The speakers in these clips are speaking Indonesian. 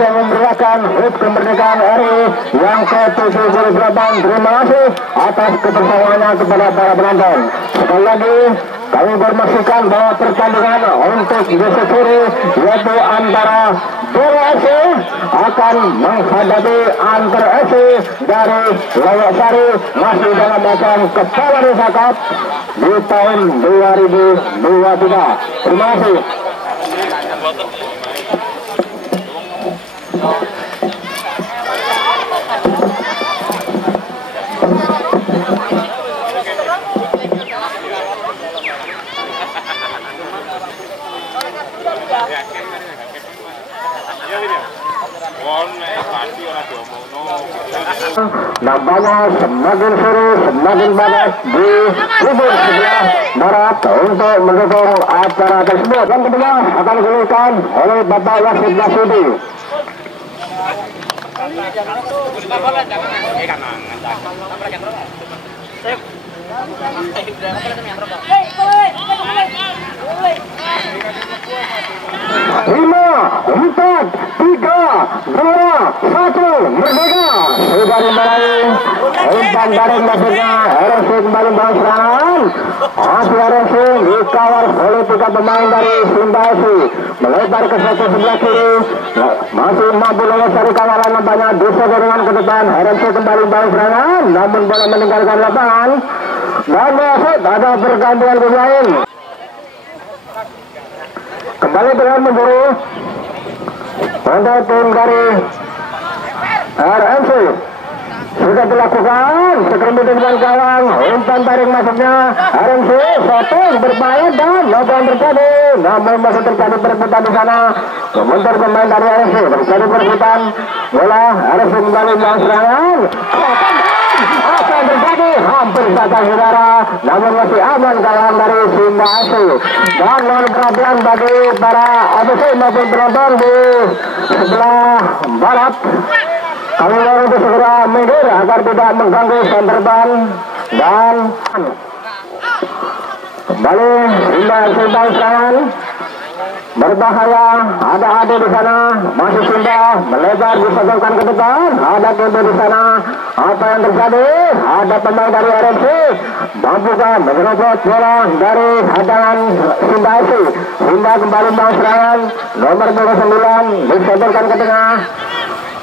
yang memberikan HUT kemerdekaan RI yang ke-78. Terima kasih atas kebersamaannya kepada para penonton. Sekali lagi kami informasikan bahwa pertandingan untuk besok sore yaitu antara Bola FC akan menghadapi Antar FC dari Loyok Sari masih dalam macam Kepala Desa Cup di tahun 2023. Terima kasih. Nampaknya semakin seru, semakin panas di tribun sebelah barat untuk mendukung acara tersebut. Yang kedua akan dilakukan oleh Bapak Wasid Nasudi. Lima, empat, tiga, dua, satu, merdeka. Sudah dimulai umpan dari maksudnya RFC kembali membangun serangan. RFC dikawal oleh 3 pemain dari Sumba FC melebar ke sebelah kiri, masih mampu lolos dari kawalan nampaknya disodorkan ke depan. RFC kembali membangun serangan namun bola meninggalkan lapangan dan wasit ada pergantian pemain. Kembali dengan memburu untuk tim dari RMC sudah dilakukan sekali dengan kawan umpan tarik masuknya RMC satu berbahaya dan yang terjadi namun masih terjadi perebutan di sana. Komentar pemain dari RMC terjadi perebutan bola RMC kembali melakukan serangan. Apa yang terjadi? Hampir saja saudara, namun masih aman kawan dari Sumba FC. Dan mohon perhatian bagi para AFC maupun penonton di sebelah barat. Kami mohon untuk segera mundur agar tidak mengganggu santerban dan kembali Sumba FC serangan. Berbahaya, ada di sana, masih Sumba melebar disodorkan ke depan, ada Kebe di sana. Apa yang terjadi? Ada pemain dari RMC mampukah menyerobot bola dari hadangan Sumba FC. Sumba kembali membangun serangan nomor 29 disodorkan ke tengah.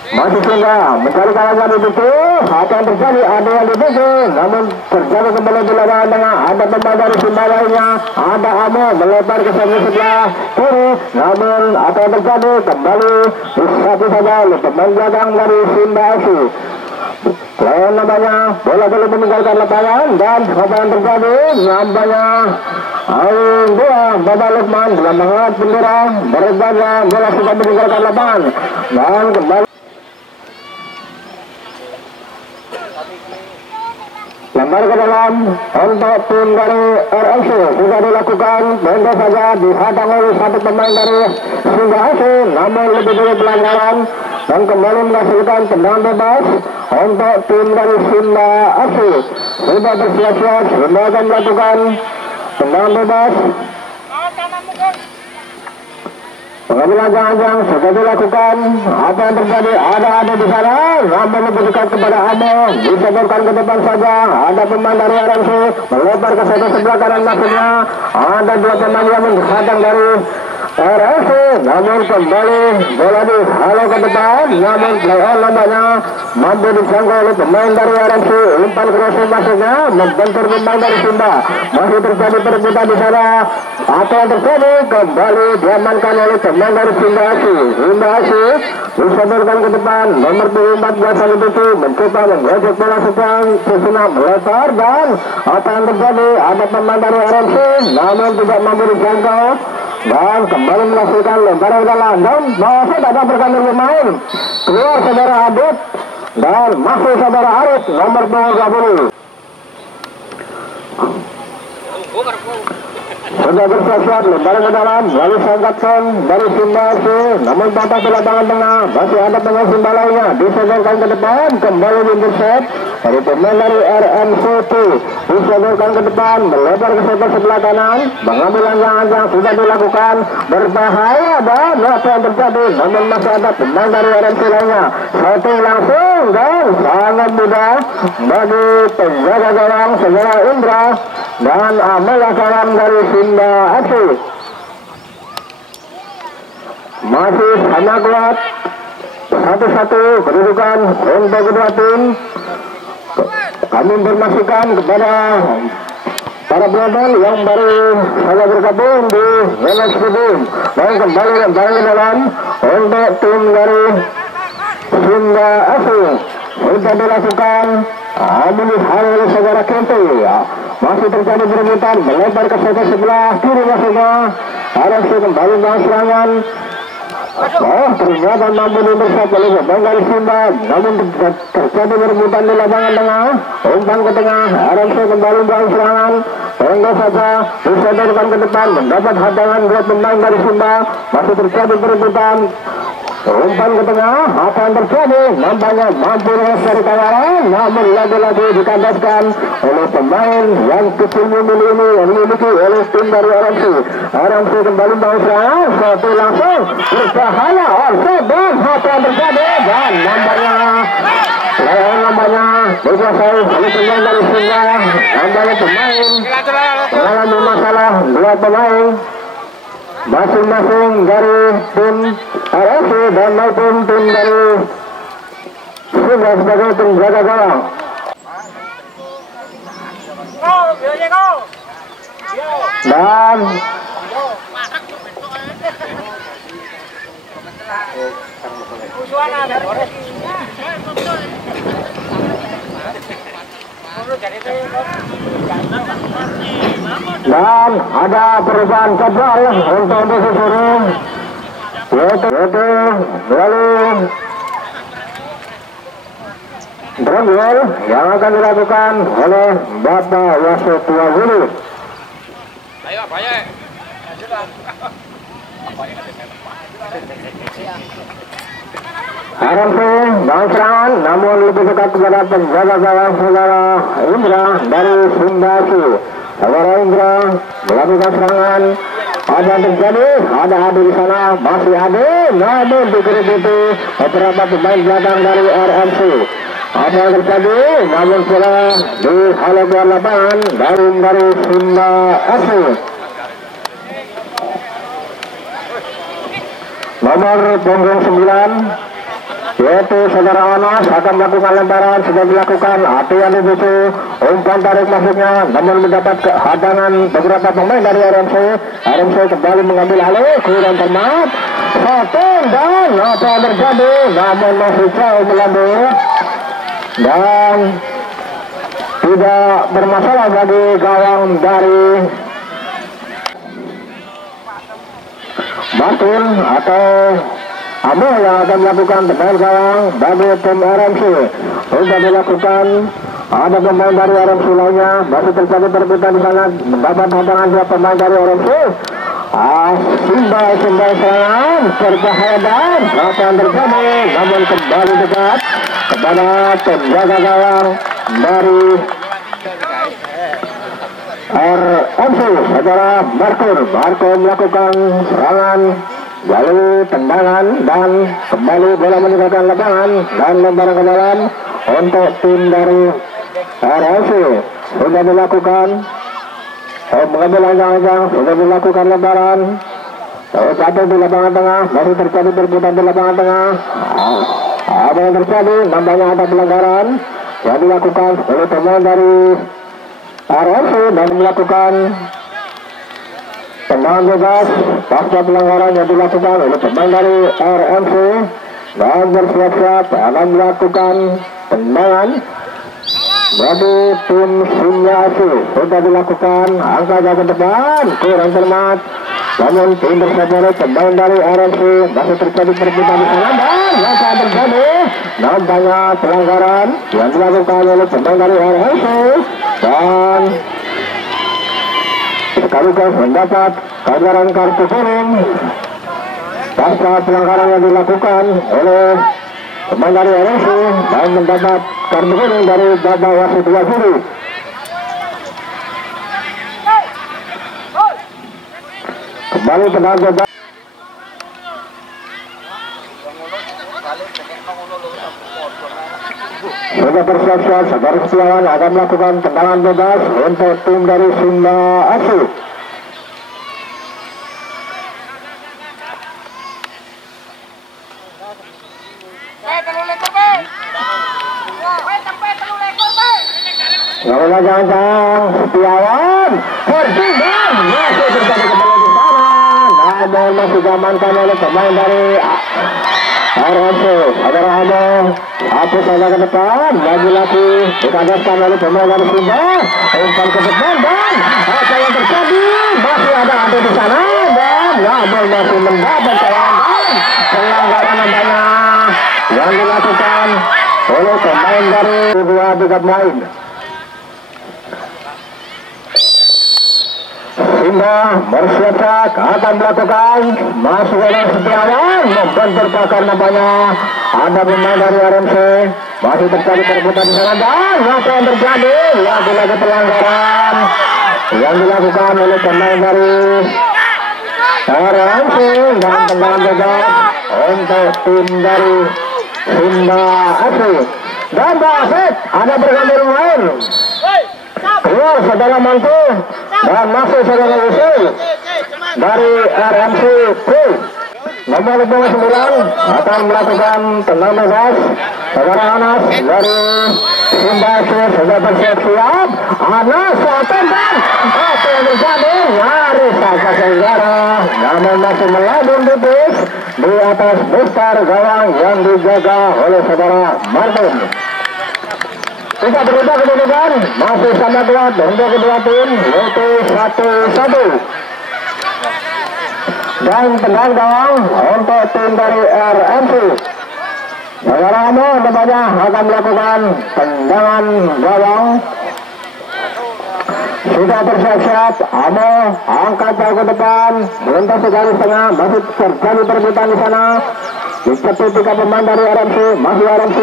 Masih Sumba mencari kawannya di situ. Apa yang terjadi? Ada yang di situ, namun terjadi kembali di lapangan tengah. Ada pemain dari Sumba lainnya. Ada Amo melebar ke sebelah kiri, namun apa yang terjadi? Kembali satu saja oleh pemain belakang dari Sumba FC. Lawan nampaknya bola belum meninggalkan lapangan dan apa yang terjadi? Nampaknya Aing dua Bapak Lukman melambangkan bendera berbeda bola sudah meninggalkan lapangan dan kembali lembar ke dalam untuk tim dari RFC sudah dilakukan. Tentu saja dihadang oleh satu pemain dari Sumba FC, namun lebih dulu pelanggaran dan kembali menghasilkan tendangan bebas untuk tim dari Sumba FC. Sudah bersiap-siap, Sumba akan melakukan tendangan bebas. Pengambilan jangan sudah dilakukan. Apa yang terjadi? Ada di sana, namun lebih dekat kepada Amo, disodorkan ke depan saja. Ada pemain dari RMC melebar ke sebelah kanan maksudnya. Ada 2 pemain yang menghadang dari RFC, namun kembali bola dihalau ke depan, namun playoff nampaknya mampu dijangkau oleh pemain dari RMC. Umpan crossing maksudnya membentur pemain dari Sumba. Masih terjadi perebutan di sana. Apa yang terjadi? Kembali diamankan oleh pemain dari Sumba FC. Sumba FC disodorkan ke depan. Nomor 14 itu mencoba menggojek bola sesudah melebar dan apa yang terjadi? Ada pemain dari RMC, namun tidak mampu dijangkau. Dan kembali melakukan lemparan dalam dan masih ada pergantian pemain. Keluar saudara Adit dan masuk saudara Arif nomor 20. sudah bersiap-siap lebaran ke dalam, lalu sangkatkan dari Simba FC, namun patah di lapangan tengah, masih ada pemain Simba lainnya, disodorkan ke depan, kembali intercept dari pemain dari RMC2, disodorkan ke depan, melebar ke sebelah kanan, mengambil langkah yang sudah dilakukan, berbahaya dan apa yang terjadi, namun masih ada pemain dari RMC lainnya, shooting langsung dan sangat mudah bagi penjaga gawang Saudara Indra dan Amela Karam dari Simba FC. Masih sama kuat 1-1 kedudukan untuk kedua tim. Kami informasikan kepada para penonton yang baru saja bergabung di Welas Stadium dan kembali ke dalam untuk tim dari Simba FC sudah dilakukan melihat oleh Saudara Kente. Masih terjadi perebutan melebar ke sebelah kiri masuknya. RMC kembali dengan serangan. Ternyata mampu diintercept oleh pemain dari Simba, namun terjadi perebutan di lapangan tengah. Umpan ke tengah, RMC kembali dengan serangan. Tengok saja disodorkan ke depan, mendapat hadangan dua pemain dari Simba. Masih terjadi perebutan. Umpan ke tengah, apa yang terjadi? Nampaknya mampu dari kawaran, namun lagi-lagi dikandaskan oleh pemain yang kecil ini yang dimiliki oleh tim dari RMC. RMC kembali bangun serangan, satu langsung berbahaya, dan apa yang terjadi? Dan nampaknya dikuasai oleh pemain dari Simba. Nampaknya pemain mengalami masalah, dua pemain masing-masing dari tim RMC dan maupun tim dari Simba sebagai penjaga gawang. Dan ada perubahan jadwal untuk posisi turun, yaitu melalui drone yang akan dilakukan oleh Bapak Wasit Tuagulu. Ayo, Bapak. RMC bangun serangan, namun lebih dekat kepada penjaga gawang Saudara Indra dari Simba FC. Saudara Indra melakukan serangan. Ada yang terjadi, ada Adi di sana, masih Adi, namun dikerubuti beberapa pemain belakang dari RMC. Apa yang terjadi, namun sudah di halau keluar lapangan dari Simba FC. Nomor punggung 9 yaitu Saudara Anas akan melakukan lemparan, sudah dilakukan Atian Ibusu, umpan tarik masuknya, namun mendapat hadangan beberapa pemain dari RMC. RMC kembali mengambil alih, kurang cermat, satu dan apa yang terjadi, namun masih jauh melambung dan tidak bermasalah bagi gawang dari Martin atau Abu yang akan melakukan tebakan gawang bagi tim RMC. Sudah dilakukan, ada pemain dari RMC lainnya, masih terjadi perebutan di sana, mendapat hadangan dua pemain dari RMC. Simba serangan, berbahaya dan apa yang terjadi, namun kembali dekat kepada penjaga gawang dari RMC, Saudara Marco melakukan serangan, lalu tendangan dan kembali bola meninggalkan lapangan dan lemparan ke dalam untuk tim dari RMC. Sudah dilakukan mengambil lanjang-lanjang, sudah dilakukan lemparan, satu di lapangan tengah, masih terjadi perebutan di lapangan tengah. Apa yang terjadi? Nampaknya ada pelanggaran yang dilakukan oleh pemain dari RMC dan melakukan tendangan bebas pasca pelanggaran yang dilakukan oleh pemain dari RMC dan bersiap-siap akan melakukan tendangan bagi tim Simba FC. Sudah dilakukan, angkanya ke depan, kurang cermat, namun tim bersama pemain dari RMC masih terjadi perebutan di sana dan apa terjadi? Nampaknya pelanggaran yang dilakukan oleh pemain dari RMC dan sekaligus mendapat gambaran kartu kuning pasca pelanggaran yang dilakukan oleh pemain dari RMC dan mendapat kartu kuning dari babak wasit wasit. Kembali tenaga sudah bersiap-siap, Saudara Setiawan akan melakukan tendangan bebas untuk tim dari Sumba Asu. Lalu jangan Setiawan bertindak masih terjadi kembali di sana, namun masih diamankan oleh pemain dari RMC. Saudara ada satu saja ke depan, lagi-lagi dikandaskan oleh pemain dari Sumba, umpan ke depan dan apa yang terjadi? Masih ada di sana dan namun masih mendapat pelanggaran nampaknya yang dilakukan oleh pemain dari dua tiga pemain. Sehingga bersiap-siap akan melakukan masuk oleh Setiawan membentur pakar nampaknya ada pemain dari RMC masih terjadi perebutan di sana dan apa yang terjadi lagi-lagi pelanggaran yang dilakukan oleh pemain dari RMC dan tendangan bebas untuk tim dari Sumba Asu. Dan wasit ada berganti pemain. Keluar saudara Mantu dan masuk saudara Usul dari RMC Pro. Nomor 29 akan melakukan tendangan bebas. Saudara Anas dari Sumba Asu sudah bersiap-siap. Anas tendang, apa yang terjadi? Nyaris saja saudara, namun masih melambung tipis di atas besar gawang yang dijaga oleh saudara Martin. Kita berubah kedudukan, masih sama kuat untuk kedua tim, yaitu 1-1. Dan tendang gawang untuk tim dari RMC. Saudara Amo tempatnya akan melakukan tendangan gawang. Sudah bersiap-siap, Amo angkat jauh ke depan, melintas ke garis tengah, masih terjadi perebutan di sana. Dicepat tiga pemain dari RMC, masih RMC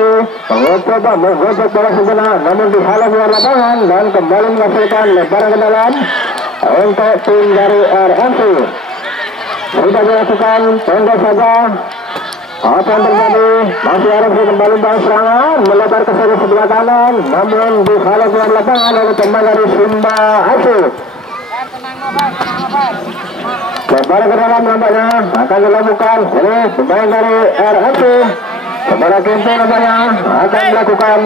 mencoba menggosok bola sejenak, namun dihalau luar lapangan dan kembali menghasilkan lebaran ke dalam untuk tim dari RMC. Sudah dilakukan pendek saja. Apa yang terjadi? Masih RMC kembali bang serangan, melebar ke sebelah kanan, namun dihalau luar lapangan oleh pemain dari Sumba Asu. Lebaran ke dalam nampaknya akan dilakukan oleh pemain dari RMC. Saudara Kempo nampaknya akan melakukan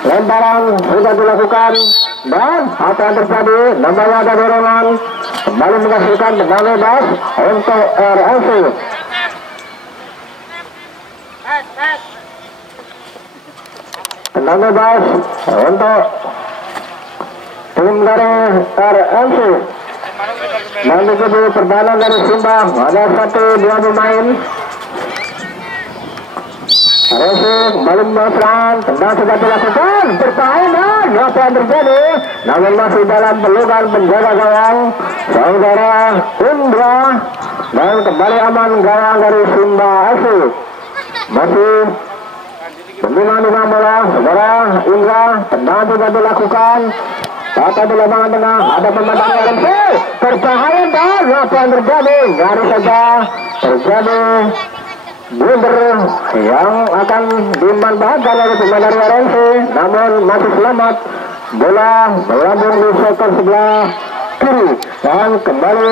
lemparan, sudah dilakukan dan apa yang terjadi? Nampaknya ada dorongan, kembali menghasilkan tendangan bebas untuk RMC. Tendangan bebas untuk tim dari RMC. Dan begitu pertahanan dari Sumba ada 1-2 pemain. RMC kembali menyerang, tendang sudah dilakukan, pertahanan apa yang terjadi? Namun masih dalam pelukan penjaga gawang saudara Indra dan kembali aman gawang dari Sumba Asu. Masih pembinaan dengan bola saudara Indra, tendang sudah dilakukan. Tata di lapangan tengah ada pemain dari RMC, berbahaya dan apa yang terjadi? Nyaris saja terjadi blunder yang akan dimanfaatkan oleh pemain dari RMC, namun masih selamat. Bola melambung di sektor sebelah kiri dan kembali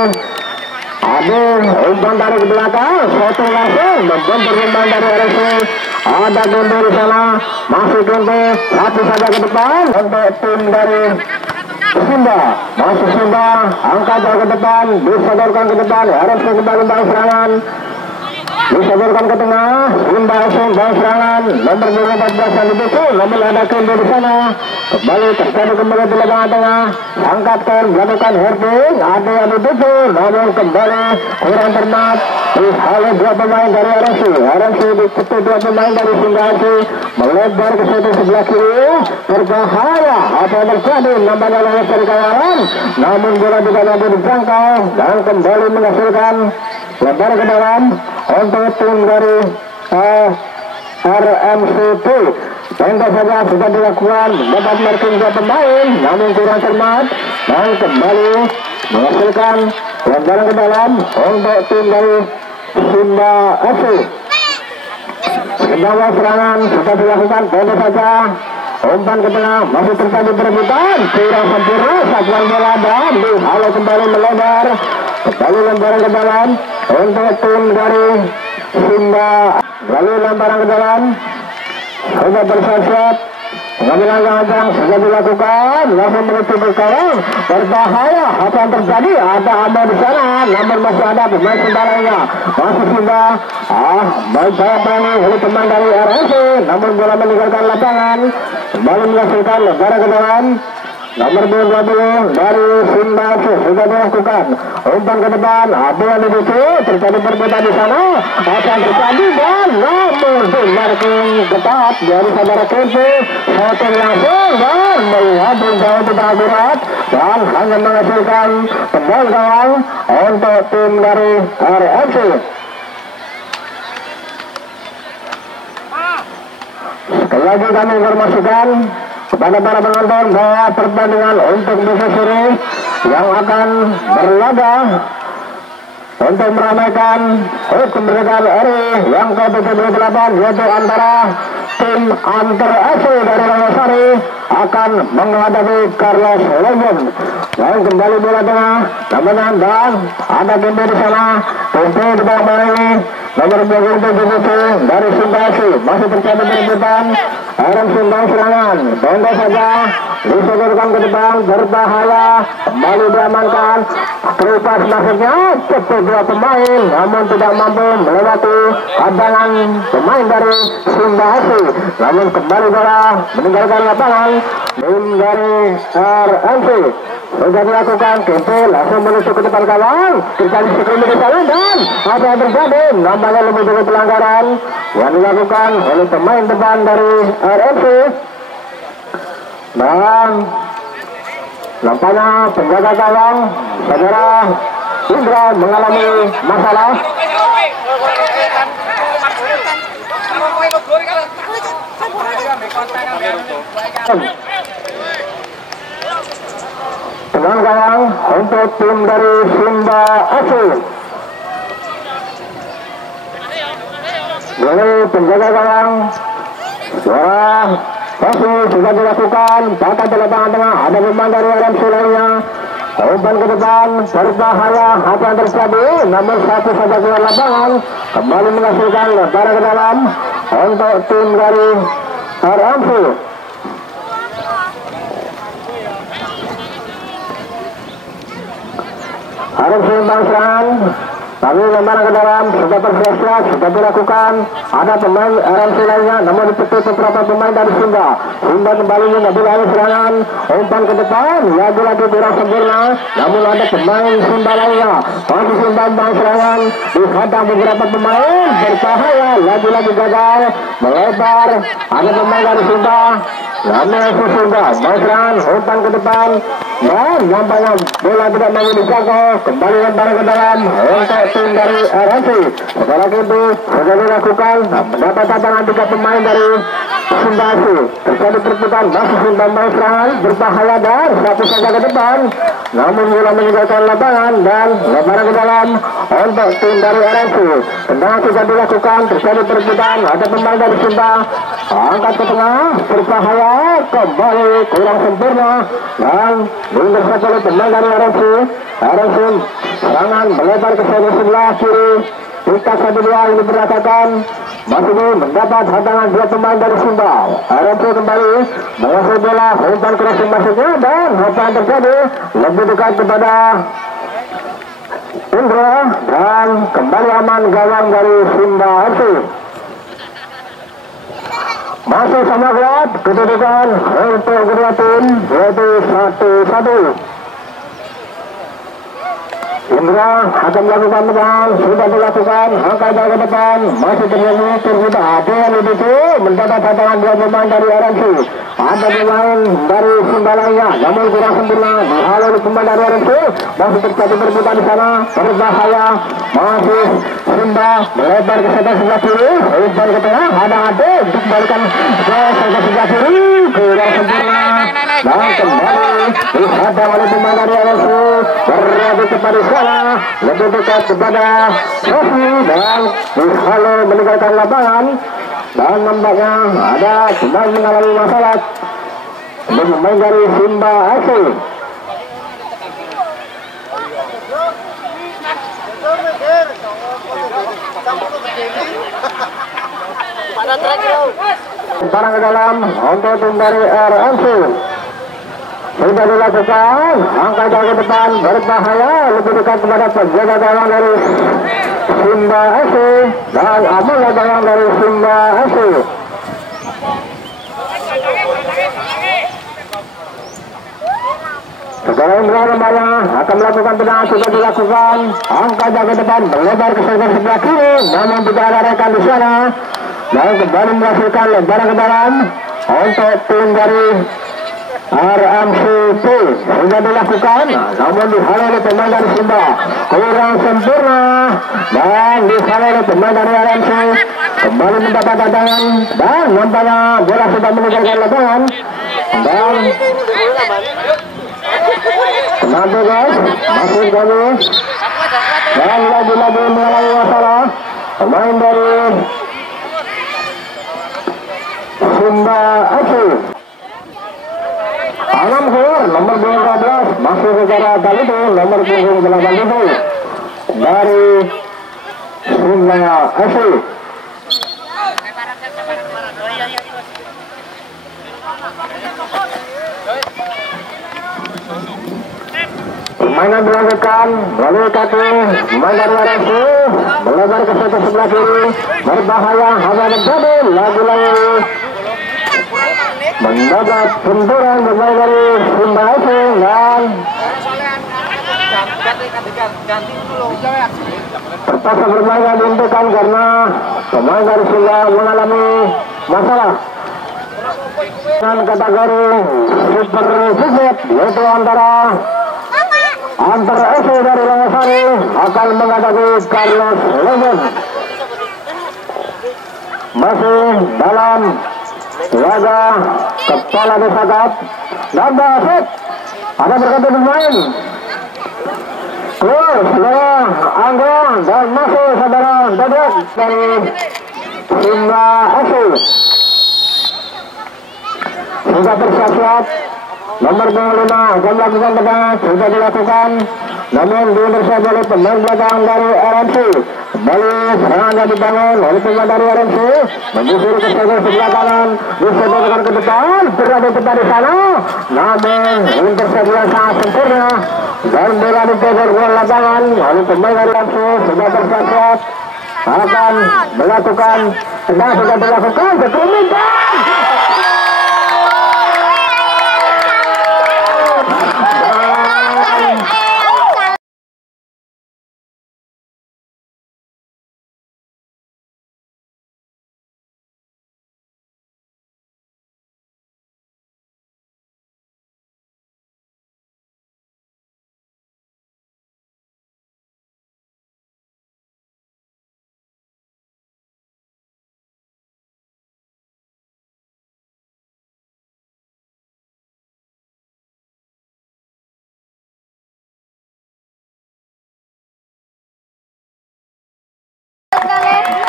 ada umpan dari ke belakang, satu langsung membentur pemain dari RMC. Ada Guntur di sana, masih Guntur, satu saja ke depan untuk tim dari Sumba. Masuk Sumba, angkat jauh ke depan, disodorkan ke depan, RMC kembali bang serangan. Disodorkan ke tengah, Sumba bang serangan, nomor 14 yang didukung, namun ada Guntur di sana. Kembali terjadi kembali di lapangan tengah, angkatkan, melakukan herding, ada yang didukung, namun kembali kurang cermat. oleh dua pemain dari RMC diketuk dua pemain dari Singasi melebar ke satu sebelah kiri, berbahaya. Apa yang terjadi? Nampaknya lolos dari kawalan, namun bola tidak mampu dijangkau dan kembali menghasilkan lebar ke dalam untuk tim dari RMCT. Tengah saja sudah dilakukan, dapat marking dua pemain, namun kurang cermat dan kembali menghasilkan lebar ke dalam untuk tim dari Sumba FC. Kedua serangan sudah dilakukan, tengah saja umpan ke tengah, masih terjadi perebutan, kurang sempurna satuan bola dan dihalau kembali melebar, kembali lemparan ke dalam untuk tim dari Sumba. Lalu lemparan ke dalam sudah bersiap-siap, pengambilan langkah sudah dilakukan, langsung menuju ke gawang, berbahaya. Apa yang terjadi? Ada Amo di sana, namun masih ada pemain sembarannya, masih Sumba. Berjalan oleh teman dari RSC, namun bola meninggalkan lapangan, kembali menghasilkan lebaran ke dalam. Nomor 20 dari Sumba sudah dilakukan, umpan ke depan, ada yang di situ, terjadi perebutan di sana. Apa yang terjadi? Dan nomor marking ketat dari saudara Kempe, shooting langsung dan melihat jauh tidak akurat dan hanya menghasilkan tendang gawang untuk tim dari RFC. Sekali lagi kami informasikan kepada para penonton bahwa pertandingan untuk Desa Suri yang akan berlaga untuk meramaikan HUT kemerdekaan RI yang ke-78, yaitu antara tim Antar FC dari Rawasari akan menghadapi Carlos Legend. Dan kembali bola tengah, namanya dan ada Kempe di sana, Kempe di bawah bola ini, nomor 27 dari Singkasi, masih terjadi perebutan. RMC serangan, tenda saja, disodorkan ke depan, berbahaya, kembali diamankan, terupas masuknya, cepat dua pemain, namun tidak mampu melewati hadangan pemain dari Singkasi. Namun kembali bola meninggalkan lapangan, tim dari RMC sudah dilakukan, Kempe langsung menuju ke depan gawang, terjadi sekali di sana dan apa yang terjadi? Nampaknya lebih dari pelanggaran yang dilakukan oleh pemain depan dari RMC dan nampaknya penjaga gawang saudara Indra mengalami masalah. Tenang gawang untuk tim dari Sumba FC. Dari penjaga gawang suara pasti sudah dilakukan, patah di lapangan tengah, ada pemain dari RMC lainnya, umpan ke depan, berbahaya. Apa yang terjadi? Namun satu saja keluar lapangan, kembali menghasilkan lebaran ke dalam untuk tim dari RMC. Harus seimbang serangan, tapi lemparan ke dalam sudah bersiap-siap, sudah dilakukan. Ada pemain RMC lainnya, namun dipetik beberapa pemain dari Sumba. Sumba kembali mengambil alih serangan, umpan ke depan, lagi-lagi kurang sempurna. Namun ada pemain Sumba lainnya, masih Sumba serangan, dihadang beberapa pemain, berbahaya, lagi-lagi gagal, melebar. Ada pemain dari Sumba, namun Sumba serangan, umpan ke depan. Dan nampaknya bola tidak mau dijangkau, kembali lemparan ke dalam untuk tim dari RMC. Setelah itu sudah dilakukan, mendapat tantangan tiga pemain dari Sumba FC. Terjadi perebutan, masih Sumba serangan, berbahaya dan satu saja ke depan. Namun bola meninggalkan lapangan dan lemparan ke dalam untuk tim dari RMC. Tendangan sudah dilakukan, terjadi perebutan, ada pemain dari Sumba, angkat ke tengah, berbahaya, kembali kurang sempurna dan diintercept oleh pemain dari RMC. RMC serangan melebar ke sebelah kiri, kita 1-2 ini beratakan, masih mendapat hadangan dua pemain dari Sumba. RMC kembali menguasai bola, umpan crossing masuknya dan apa yang terjadi? Lebih dekat kepada Indra dan kembali aman gawang dari Sumba FC. Masih sama kuat kedudukan untuk kedua tim, yaitu 1-1. Indra akan melakukan tekan, sudah dilakukan, angka jauh ke depan, masih terjadi terbuka, ada yang itu mendapat tantangan dua pemain dari RMC, ada pemain dari Simbalaya, namun kurang sempurna, dihalau pemain dari RMC, masih terjadi perbuatan di sana, berbahaya, masih Simba melebar ke sebelah kiri, lebar ke tengah, ada dikembalikan ke sebelah kiri, kurang sempurna, dan kembali dihadang oleh pemain dari RMC, beradu kepada sana, lebih dekat kepada Sofi dan dihalau meninggalkan lapangan, dan nampaknya ada pemain mengalami masalah, pemain dari Simba FC. Barang ke dalam untuk tim dari RMC sudah dilakukan, angka jauh ke depan, berbahaya, lebih dekat kepada penjaga gawang dari Simba FC dan aman gawang dari Simba FC. Segala Indra Lembaya akan melakukan tendangan, sudah dilakukan, angka jauh ke depan, melebar ke sebelah kiri, namun tidak ada rekan di sana, dan kembali menghasilkan lebaran ke dalam untuk tim dari RMCP sudah dilakukan, namun dihalau oleh pemain dari Simba, kurang sempurna, dan dihalau oleh pemain dari RMC, kembali mendapat tantangan, dan nampaknya bola sudah meninggalkan lapangan, dan nanti guys, masih kami, dan lagi-lagi mengalami masalah, pemain dari Simba FC. Alam keluar nomor 12 masih secara kali itu nomor 8 itu dari Simba FC. Permainan dilanjutkan melalui kaki pemain dari RMC melebar ke sebelah kiri, berbahaya, hanya terjadi lagi-lagi mendapat benturan bermain dari Simba FC dan terpaksa bermain dihentikan karena pemain dari Simba mengalami masalah dengan kategori super visit, yaitu antara FC dari Longsari akan menghadapi Carlos Legend. Masih dalam laga kepala desa Gap dan David ada berganti pemain keluar saudara Anggon dan masuk saudara Dedek dari Simba FC. Sudah bersiap-siap nomor 25 akan melakukan tendangan, sudah dilakukan, namun diintercept oleh pemain belakang dari RMC. Kembali serangan dibangun oleh pemain dari RMC, menyusur ke sebelah kanan, disodorkan ke depan, berada tepat di sana, namun intercept yang sangat sempurna dan bola ditegur ke lapangan oleh pemain dari RMC. Sudah bersiap-siap akan melakukan tendangan, sudah dilakukan, ketumikan.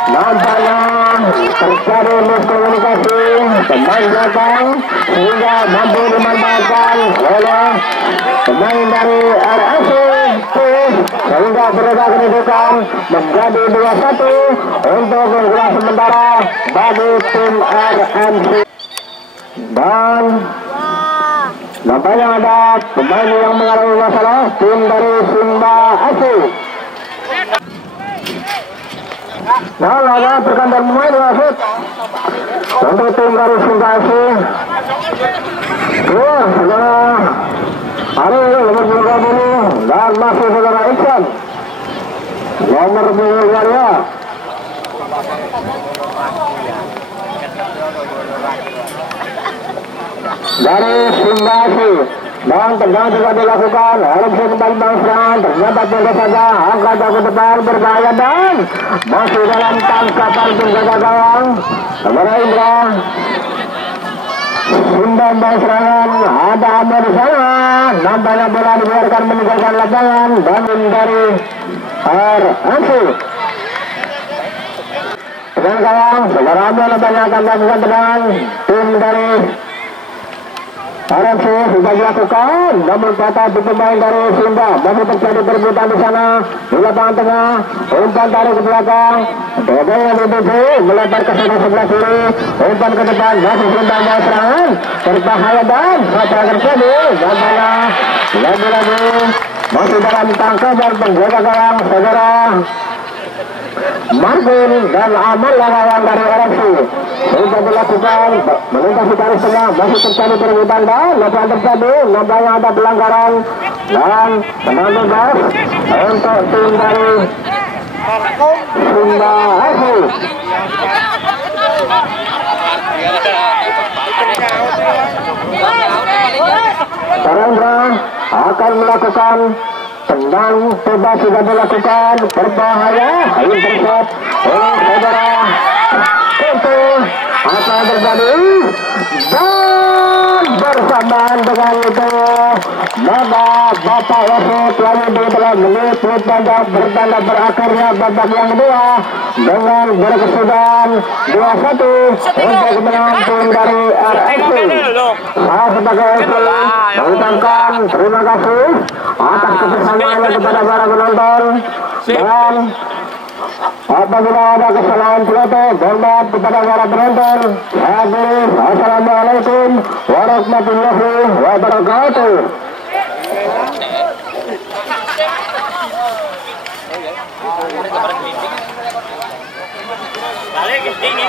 Nampaknya terjadi miskomunikasi pemain belakang sehingga mampu dimanfaatkan oleh pemain dari RMC sehingga berubah kedudukan menjadi 2-1 untuk keunggulan sementara bagi tim RMC. Dan nampaknya ada pemain yang mengalami masalah, tim dari Simba FC. Nah, laga bergantian pemain wasit untuk tim dari Simba FC. Saudara Ari nomor 20 dan masih saudara Iksan. nomor 10 Waria. Dari Simbasi dan tegang juga dilakukan. Harus kembali bangsa, ternyata tidak saja angkat ke depan berbahaya dan masih dalam tangkapan penjaga gawang Samara Indra. Sumbang serangan, ada Amir di sana. Nampaknya bola dibiarkan meninggalkan lapangan dan dari Ansi. Dengan gawang, Saudara Amir nampaknya akan melakukan tendangan. Tim dari Ansi sudah dilakukan, namun kata di pemain dari Sumba masih terjadi perebutan di sana di lapangan tengah. Umpan tarik ke belakang, Dede yang melempar ke sebelah kiri, umpan ke depan masih Sumba serangan berbahaya dan apa terjadi? Nampaknya lagi-lagi masih dalam tangkapan penjaga gawang Saudara Marvin dan Amal lawan dari RFC sudah dilakukan melintasi garis tengah, masih terjadi perebutan dan apa terjadi? Nampaknya ada pelanggaran dan tenang bebas untuk tim dari Sumba FC. Sarendra akan melakukan tendang bebas sudah dilakukan berbahaya intercept oleh Saudara itu apa yang terjadi dan bersamaan dengan itu maka Bapak wasit lagi telah menit bertanda berakhirnya babak yang kedua dengan berkesudahan 2-1 untuk kemenangan tim dari RFC. Saya sebagai FC mengucapkan terima kasih atas kebersamaannya kepada para penonton dan apabila ada kesalahan foto hormat kepada para penonton. Assalamualaikum warahmatullahi wabarakatuh. Balik ini.